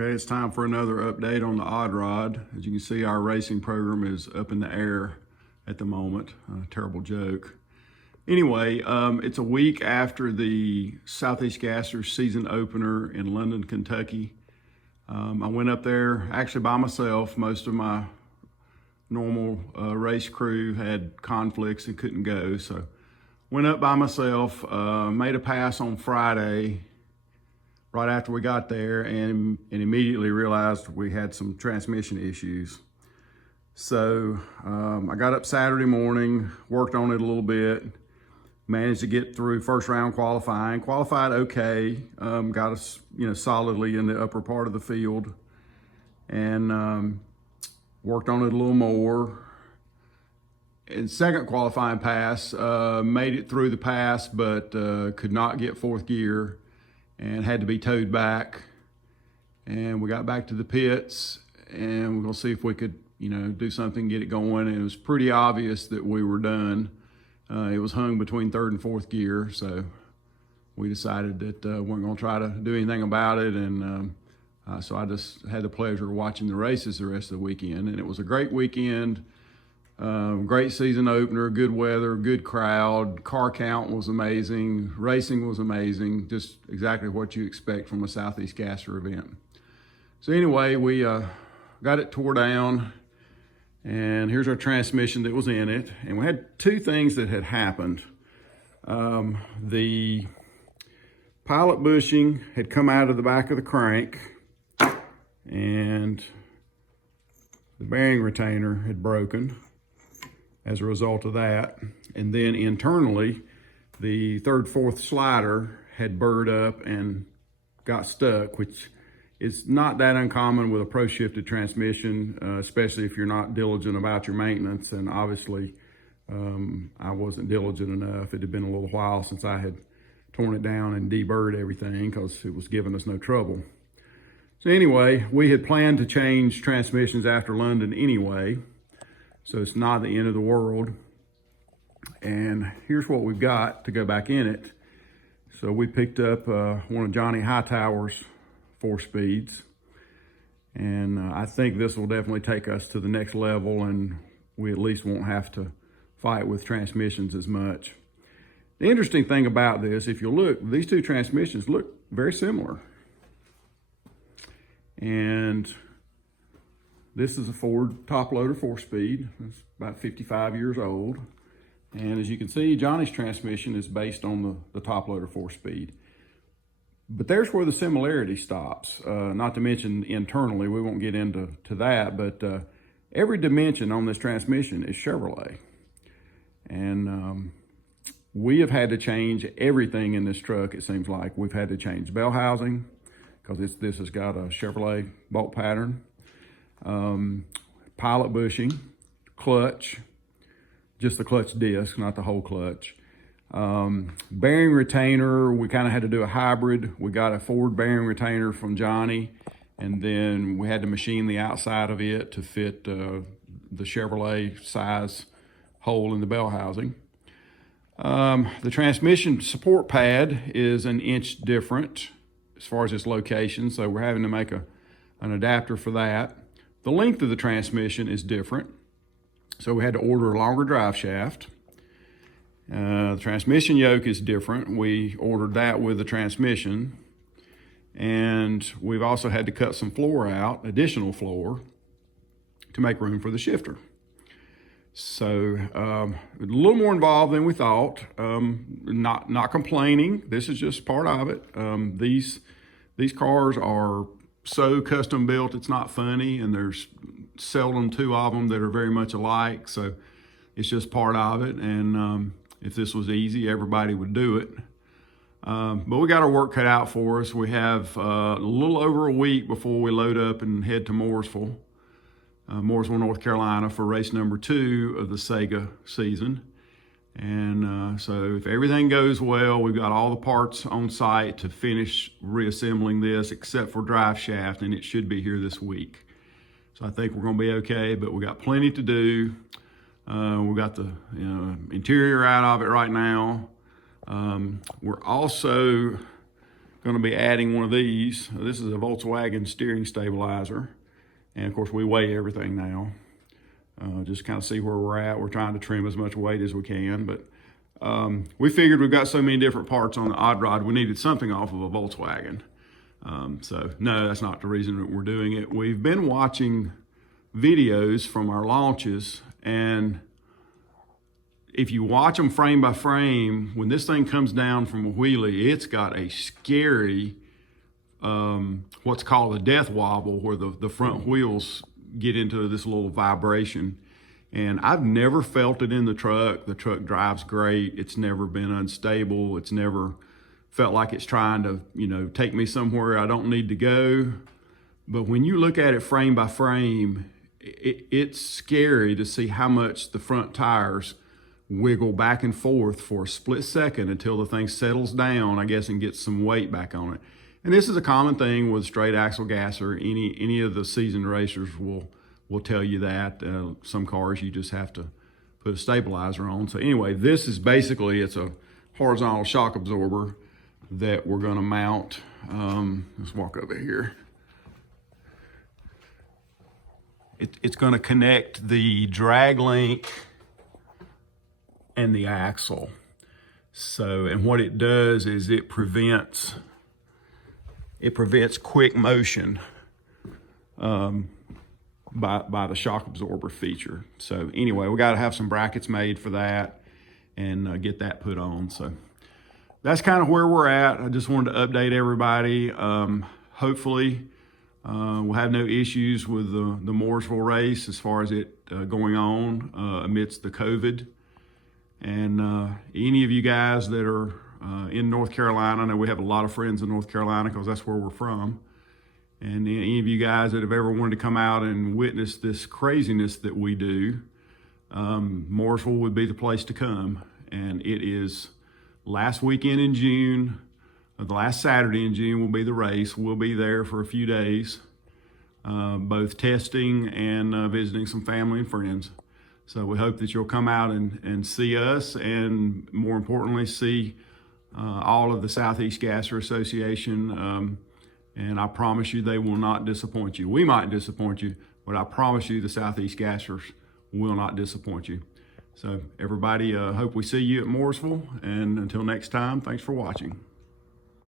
Okay, it's time for another update on the Odd Rod. As you can see, our racing program is up in the air at the moment. Terrible joke. Anyway, it's a week after the Southeast Gassers season opener in London, Kentucky. I went up there actually by myself. Most of my normal race crew had conflicts and couldn't go, so went up by myself, made a pass on Friday right after we got there, and immediately realized we had some transmission issues. So I got up Saturday morning, worked on it a little bit, managed to get through first round qualifying, qualified okay, got us solidly in the upper part of the field, and worked on it a little more. In second qualifying pass, made it through the pass, but could not get fourth gear and had to be towed back. And we got back to the pits, and we're gonna see if we could, do something, get it going. And it was pretty obvious that we were done. It was hung between third and fourth gear, so we decided that we weren't gonna try to do anything about it. And so I just had the pleasure of watching the races the rest of the weekend, and it was a great weekend. Great season opener, good weather, good crowd, car count was amazing, racing was amazing, just exactly what you expect from a Southeast Gasser event. So anyway, we got it tore down, and here's our transmission that was in it. And we had two things that had happened. The pilot bushing had come out of the back of the crank, and the bearing retainer had broken as a result of that. And then internally, the third, fourth slider had burred up and got stuck, which is not that uncommon with a pro-shifted transmission, especially if you're not diligent about your maintenance. And obviously, I wasn't diligent enough. It had been a little while since I had torn it down and deburred everything because it was giving us no trouble. So anyway, we had planned to change transmissions after London anyway, so it's not the end of the world. And here's what we've got to go back in it. So we picked up one of Johnny Hightower's 4-speeds. And I think this will definitely take us to the next level, and we at least won't have to fight with transmissions as much. The interesting thing about this, if you look, these two transmissions look very similar. And this is a Ford top loader 4-speed. It's about 55 years old. And as you can see, Johnny's transmission is based on the top loader 4-speed. But there's where the similarity stops. Not to mention internally, we won't get into that, but every dimension on this transmission is Chevrolet. And we have had to change everything in this truck, it seems like. We've had to change bell housing because this has got a Chevrolet bolt pattern. Pilot bushing, clutch, just the clutch disc, not the whole clutch. Bearing retainer, we kind of had to do a hybrid. We got a Ford bearing retainer from Johnny, and then we had to machine the outside of it to fit the Chevrolet size hole in the bell housing. The transmission support pad is an inch different as far as its location, so we're having to make an adapter for that. The length of the transmission is different, so we had to order a longer drive shaft. The transmission yoke is different. We ordered that with the transmission. And we've also had to cut some floor out, additional floor, to make room for the shifter. So a little more involved than we thought. Not complaining. This is just part of it. These cars are so custom built, it's not funny, and there's seldom two of them that are very much alike, so it's just part of it. And if this was easy, everybody would do it. But we got our work cut out for us. We have a little over a week before we load up and head to Mooresville, North Carolina, for race number 2 of the Sega season. And so if everything goes well, we've got all the parts on site to finish reassembling this, except for drive shaft, and it should be here this week. So I think we're gonna be okay, but we got plenty to do. We got the interior out of it right now. We're also going to be adding one of these. This is a Volkswagen steering stabilizer. And of course we weigh everything now. Just kind of see where we're at. We're trying to trim as much weight as we can, but we figured we've got so many different parts on the odd rod, we needed something off of a Volkswagen. So no, that's not the reason that we're doing it. We've been watching videos from our launches, and if you watch them frame by frame, when this thing comes down from a wheelie, it's got a scary, what's called a death wobble, where the front wheels get into this little vibration. And I've never felt it in the truck. The truck drives great. It's never been unstable. It's never felt like it's trying to, take me somewhere I don't need to go. But when you look at it frame by frame, it's scary to see how much the front tires wiggle back and forth for a split second until the thing settles down, I guess, and gets some weight back on it. And this is a common thing with straight axle gasser. Any of the seasoned racers will tell you that. Some cars you just have to put a stabilizer on. So anyway, this is basically, it's a horizontal shock absorber that we're going to mount. Let's walk over here. It's going to connect the drag link and the axle. So, and what it does is it prevents quick motion by the shock absorber feature. So anyway, we got to have some brackets made for that and get that put on. So that's kind of where we're at. I just wanted to update everybody. Hopefully we'll have no issues with the Mooresville race as far as it going on amidst the COVID. And any of you guys that are in North Carolina, I know we have a lot of friends in North Carolina because that's where we're from. And any of you guys that have ever wanted to come out and witness this craziness that we do, Mooresville would be the place to come. And it is last weekend in June, the last Saturday in June will be the race. We'll be there for a few days, both testing and visiting some family and friends. So we hope that you'll come out and see us, and more importantly, see all of the Southeast Gasser Association. And I promise you they will not disappoint you. We might disappoint you, but I promise you the Southeast Gassers will not disappoint you. So everybody, hope we see you at Mooresville. And until next time, thanks for watching.